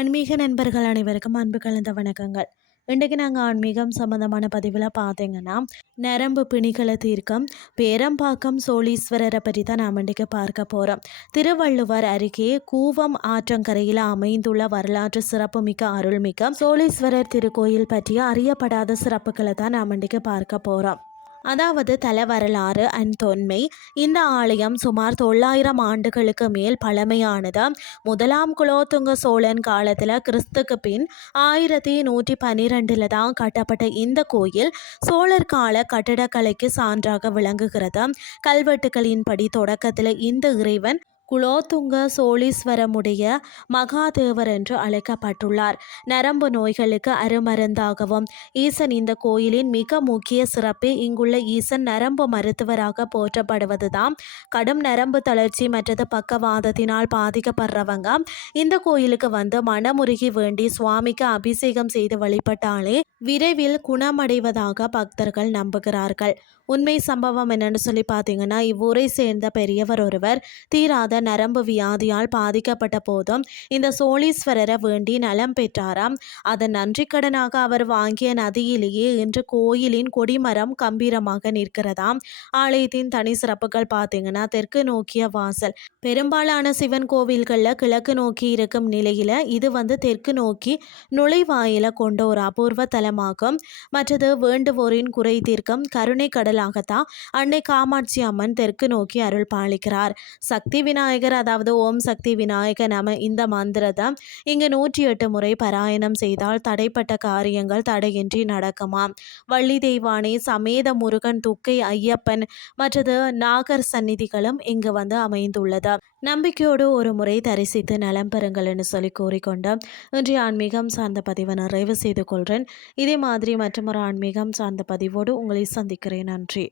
ஆன்மீக நண்பர்கள் அனைவருக்கும் அன்பு கலந்த வணக்கங்கள். இன்றைக்கு நாங்கள் ஆன்மீகம் சம்பந்தமான பதிவில் பார்த்தீங்கன்னா, நரம்பு பிணிகளை தீர்க்கம் பேரம்பாக்கம் சோழீஸ்வரரை பற்றி தான் நாம் இன்றைக்கு பார்க்க போகிறோம். திருவள்ளுவர் அருகே கூவம் ஆற்றங்கரையில் அமைந்துள்ள வரலாற்று சிறப்புமிக்க அருள்மிக்க சோழீஸ்வரர் திருக்கோயில் பற்றிய அறியப்படாத சிறப்புகளை தான் நாம் இன்றைக்கு பார்க்க போகிறோம். அதாவது தல வரலாறு அண்ட் தொன்மை. இந்த ஆலயம் சுமார் 900 ஆண்டுகளுக்கு மேல் பழமையானது. முதலாம் குலோத்துங்க சோழன் காலத்தில் கிறிஸ்துக்கு பின் 1112 தான் கட்டப்பட்ட இந்த கோயில் சோழர் கால கட்டடக்கலைக்கு சான்றாக விளங்குகிறது. கல்வெட்டுகளின்படி தொடக்கத்தில் இந்த இறைவன் குலோத்துங்க சோழீஸ்வரமுடைய மகாதேவர் என்று அழைக்கப்பட்டுள்ளார். நரம்பு நோய்களுக்கு அருமருந்தாகவும் ஈசன் இந்த கோயிலின் மிக முக்கிய சிறப்பு இங்குள்ள ஈசன் நரம்பு மருத்துவராக போற்றப்படுவதுதான். கடும் நரம்பு தளர்ச்சி மற்றது பக்கவாதத்தினால் பாதிக்கப்படுறவங்க இந்த கோயிலுக்கு வந்து மனமுருகி வேண்டி சுவாமிக்கு அபிஷேகம் செய்து வழிபட்டாலே விரைவில் குணமடைவதாக பக்தர்கள் நம்புகிறார்கள். உண்மை சம்பவம் என்னன்னு சொல்லி பார்த்தீங்கன்னா, இவ்வூரை சேர்ந்த பெரியவர் ஒருவர் தீராத நரம்பு வியாதியால் பாதிக்கப்பட்ட போதும் இந்த சோழீஸ்வரரை வேண்டி நலம் பெற்றாராம். அதன் நன்றிக்கடனாக அவர் வாங்கிய நதியிலேயே இன்று கோயிலின் கொடிமரம் கம்பீரமாக நிற்கிறதாம். ஆலயத்தின் தனி சிறப்புகள் பார்த்தீங்கன்னா, தெற்கு நோக்கிய வாசல். பெரும்பாலான சிவன் கோவில்களில் கிழக்கு நோக்கி இருக்கும் நிலையில் இது வந்து தெற்கு நோக்கி நுழைவாயில கொண்ட ஒரு அபூர்வ தலமாகும். மற்றது வேண்டுவோரின் குறை தீர்க்கும் கருணை கடலாகத்தான் அன்னை காமாட்சி அம்மன் தெற்கு நோக்கி அருள் பாலிக்கிறார். சக்தி விநாயகர், அதாவது ஓம் சக்தி விநாயகர் நம இந்த மந்திரத்தை இங்கு 108 முறை பாராயணம் செய்தால் தடைப்பட்ட காரியங்கள் தடையின்றி நடக்குமாம். வள்ளி தெய்வானை சமேத முருகன், துக்கை ஐயப்பன் மற்றது நாகர் சந்நிதிகளும் இங்கு வந்து அமைந்துள்ளது. நம்பிக்கையோடு ஒரு முறை தரிசித்து நலம் பெறுங்கள்னு சொல்லி கூறிக்கொண்டு இன்றைய ஆன்மீகம் சார்ந்த பதிவை நிறைவு செய்து கொள்கிறேன். இதே மாதிரி மற்றொரு ஆன்மீகம் சார்ந்த பதிவோடு உங்களை சந்திக்கிறேன். நன்றி.